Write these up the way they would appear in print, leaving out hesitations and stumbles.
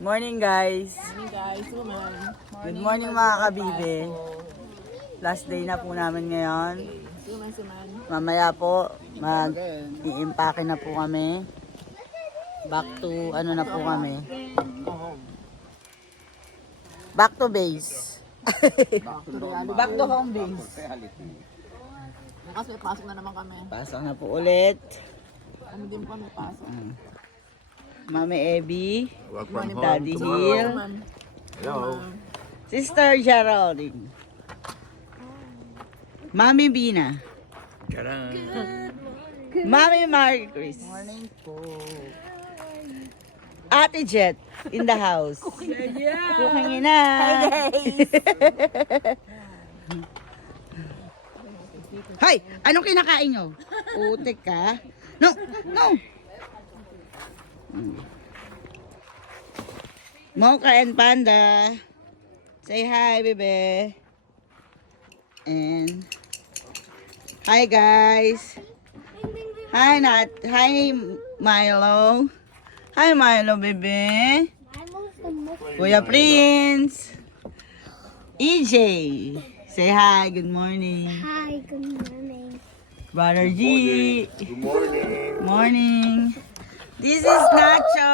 Morning guys. Morning guys, woman. Good morning mga kabibe. Last day na po namin ngayon. Suman. Mamaya po mag-i-impake na po kami. Back to ano na po kami. Back to base. Back to home base. Kasi pasok na naman kami. Pasok na po ulit. Ano din po kami pasok. Mami Abby, Morning, Daddy Hill. Hill, Hello. Sister Geraldine, Mami Bina, Charang. Mami Marie Chris. Morning po. Ate Jet in the house. Cooking ina. Hay, anong kinakain nyo? Putik ka. No, no. Mocha and Panda. Say hi, bebe. And hi, guys. Hi, Nat. Hi, Milo. Hi, Milo, bebe. Kuya Prince. EJ. Say hi. Good morning. Hi, good morning. Brother G. Good morning. Morning. This is Nacho.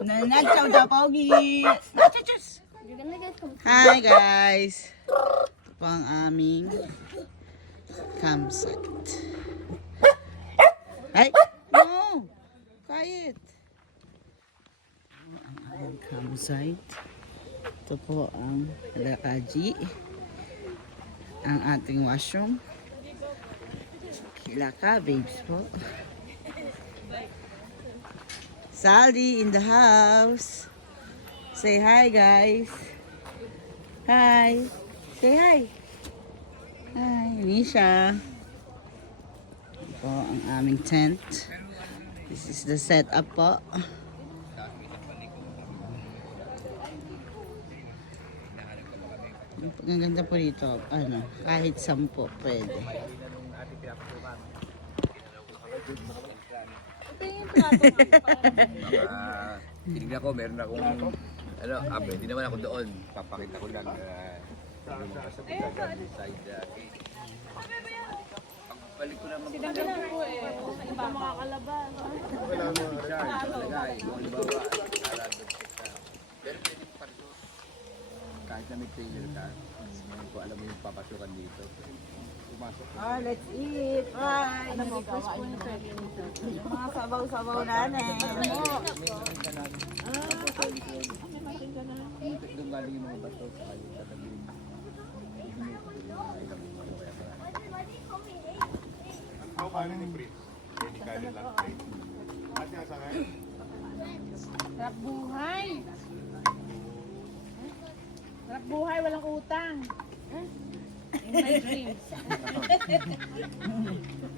Nacho the Pogi. Nacho, chus. You're gonna get some. Hi guys. Ito po ang aming campsite. Ay! No! Quiet! Ang aming campsite. Ito po ang Lakaji. Ang ating washroom. Kilaka babes po. Sally in the house. Say hi, guys. Hi. Say hi. Hi, Nisha. Ito po ang aming tent. This is the setup po. Ang ganda po dito. Ano, kahit 10 pwede. Tinignan ko, meron akong hindi naman ako doon. Papakita ko lang yung mga sa side gate. Pagbalik ko lang mga wala mo charge. Lagay, kung halimbawa, pero pwede pa rin. Kahit na may trailer ka, hindi ko alam mo yung papasukan dito. Pumasok ko. Oh, let's eat. Bye. Ano mo gawain mo? Mga sabaw-sabaw natin. Doon galing yung mga bato sa kayo tatabihin. Sarap buhay. Sarap buhay, walang utang. In my dreams.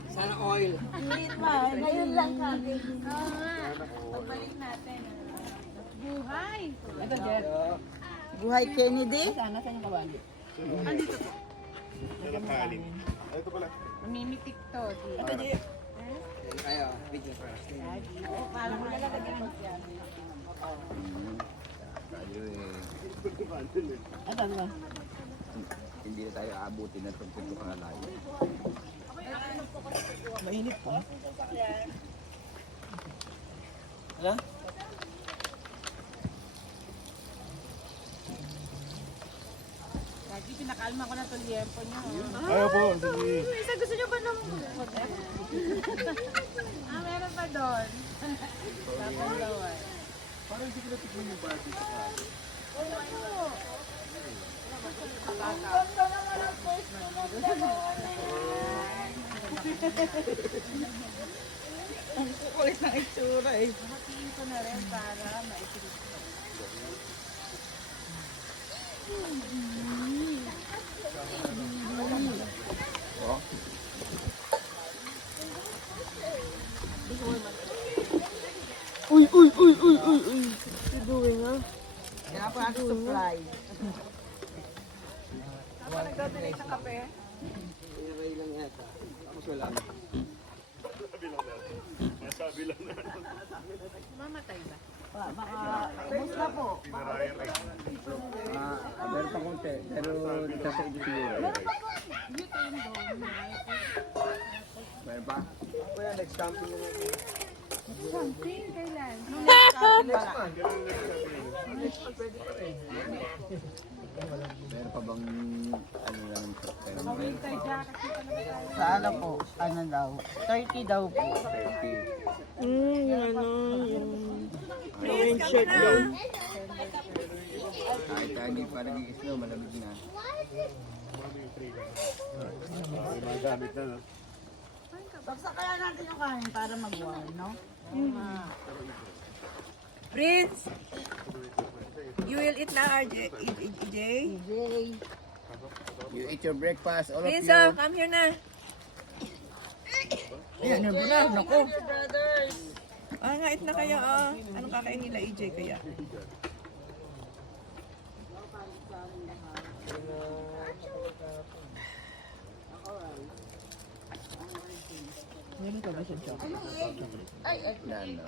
Sana oil. Ngayon lang kami. Pagbalik natin. Buhay. Ito, Jet. Buhay Kennedy. Sana sa yung kawali. Mamimitik to. Ito, Jet. Ayaw, video pa. Parang mo nalalagyan mo siya. Ito, diba? Hindi na tayo aabutin ng tungkol ka layo. Mainit pa. Hello? Lagi pinakalma ko na itong liempo niyo. Ayaw po, sige. Isa gusto niyo ba ng... meron pa doon. Tapos laway. Parang hindi ko natikman yung barbie sa kaso. Ang kukulit ng itsura eh. Hatiin ko na rin para maipilit ko. Uy. What you doing, huh? Kaya po natin supply. Ako nagdodonate ng kape. Mamatay ba? Ubus na po. Meron pa konti, pero nagsasaid siguro. Meron pa? Something, kailan? Meron pa bang ano lang? Winter jacket. Sa ano po? Ano daw? 30 daw po. 30. Yung ano, Yung shirt daw. Kahit hindi pa naging snow, malamig na. Baksa kaya natin yung kanin para mag-warm, no? Prince, you will eat na, RJ? EJ? Yay! You eat your breakfast, all of Prince, you. come here na. Ayan, yung na, naku. Nga, eat na kaya, Anong kakain nila, EJ, kaya? Meron ka ba siya chocolate? Yan, no?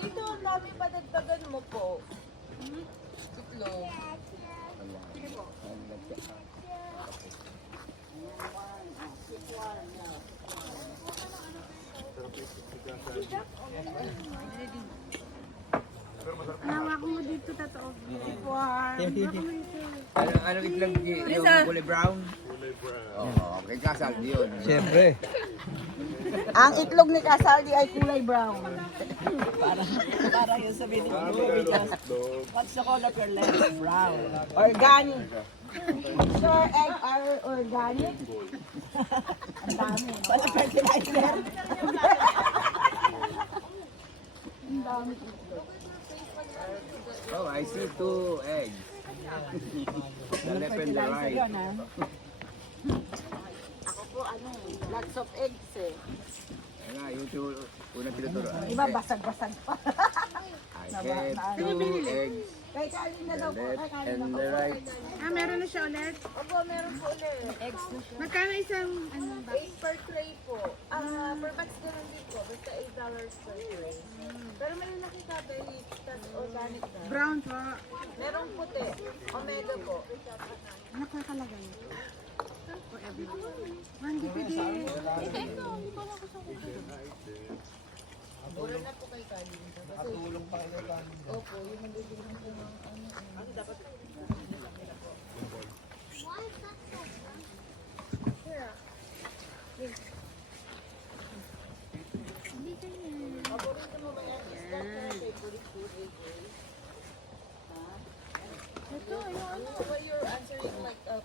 Dito, dami padagdagan mo po. Itlog. Hawak mo dito, totoo. Ano itlog yung kulay brown? Oo, kay Kasal yun. Siyempre. Ang itlog ni Kasaldi ay kulay brown. Para yun sabihin ni because what's the color of your leg? Brown. Organic. Sure, egg are organic. Ang dami. Wala fertilizer. Ang dami. Oh, I see 2 eggs. The left and the right. Ako po, lots of eggs eh. Yan nga, yung unang tinuturo. Iba basag-basag pa. I have 2 eggs. Kay Kalin na daw po. The Kay left Kalin and na po. the right. Meron na siya ulit? Opo, meron po ulit. Eggs na siya. Magkano isang, box? 8 per tray po. Per box ganun din po. Basta $8 per tray. Pero may nakita belly, tas organic na. Brown po. Merong puti. Omega po. Nakakalagay. For everyone. Hindi pwede. Mura na po kay Kalin. Katulong pa kay Kalin. Opo, yung nabibili ng po ng ano dapat. Ito, yung ano, why you're answering like a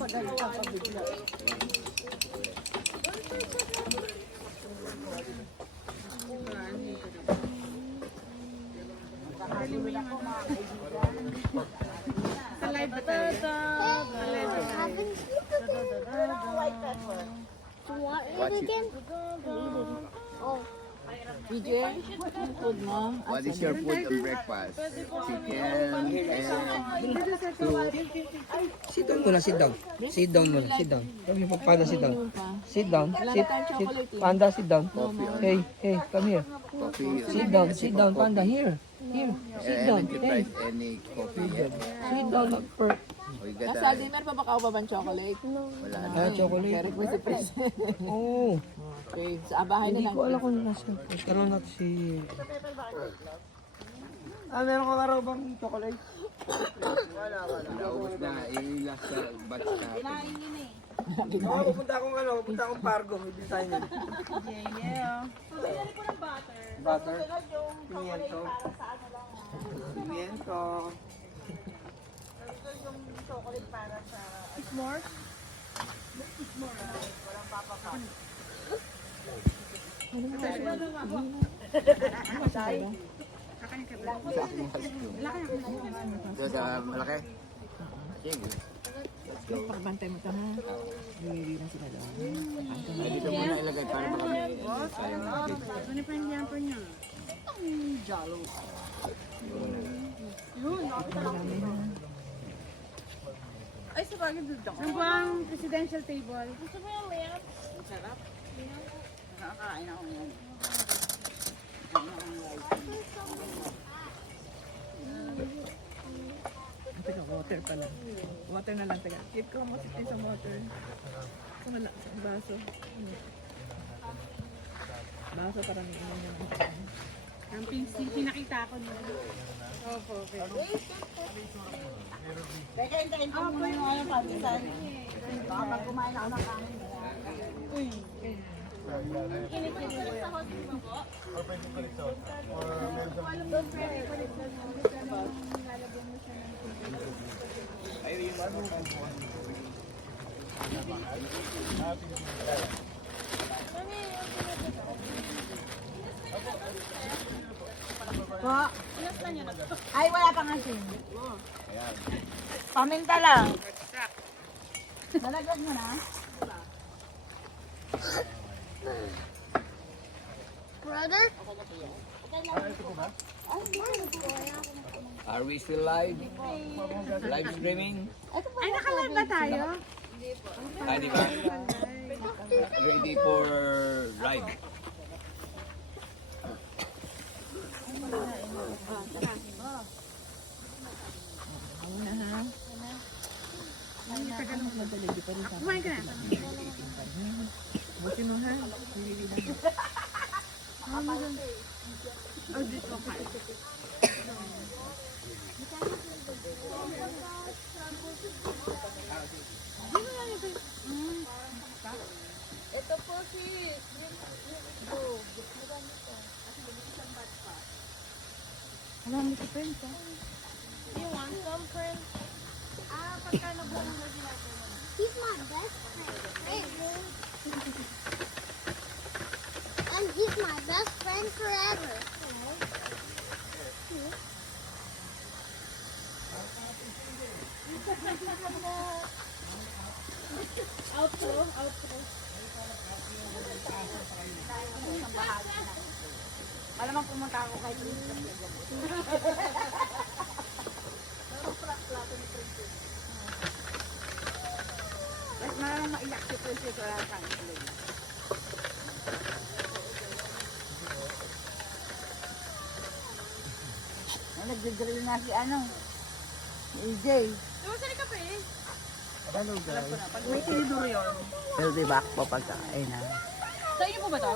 Pagalit ka pa bigla. Sa live ba tayo? White pepper. What What is your food and breakfast? Chicken and Sit down muna, sit down. Sit down muna, sit down. Come here, Panda, sit down. Sit down, sit. Panda, sit down. Hey, hey, come here. coffee. Sit down, Panda, here. Here, sit down. Haven't you Hey, tried any coffee yet? sit down. O you got Sa dinner pa ba kaubaban chocolate? wala na. Ah, chocolate. Kaya request si Prince. Oo. Okay, sa bahay na Hindi lang. ko alam kung nasa. Karoon natin si... meron ka raw bang chocolate? Naubos na. Yung last batch natin. Pupunta akong Pargo. Bibili tayo nila. Butter. Pimiento. Pimiento. So, sa malaki? Sige. Pagbantay mo ito ha. Hindi na sila doon. Ay, dito muna ilagay para baka may sayang natin. Ano pa yung yamper niya? Ay, sa Ang buwang presidential table. Gusto mo yung mayroon? Nakakain ako ngayon. Teka, water pala. Water na lang, teka. Keep ko mo sa water. Sa baso. Baso para may inom yung Ang pinakita ko nila. Opo, okay. Teka, hintayin ko muna yung ano pagkisan. Baka pag kumain ako ng kanin. Po? Ay, wala pang asin. Paminta lang. Nalaglag mo na? Brother? Are we still live? Live streaming? Ay, naka-live ba tayo? Ay, di ba? Ready for live. Kumain ka na. buti mo ha. Oh, dito ka. Ito po si Alam mo si Prince, ha? You want some, Prince? pagkano po ang ginagawa mo? He's my best friend. Hey, and he's my best friend forever. Malamang pumunta ako kay Princess. Mas malamang maiyak si Princess wala kang itlog. Ay, nagdidrill na si ano, si AJ. Tumasali ka pa eh. Hello guys. Healthy back po pagkain na. Sa inyo po ba to?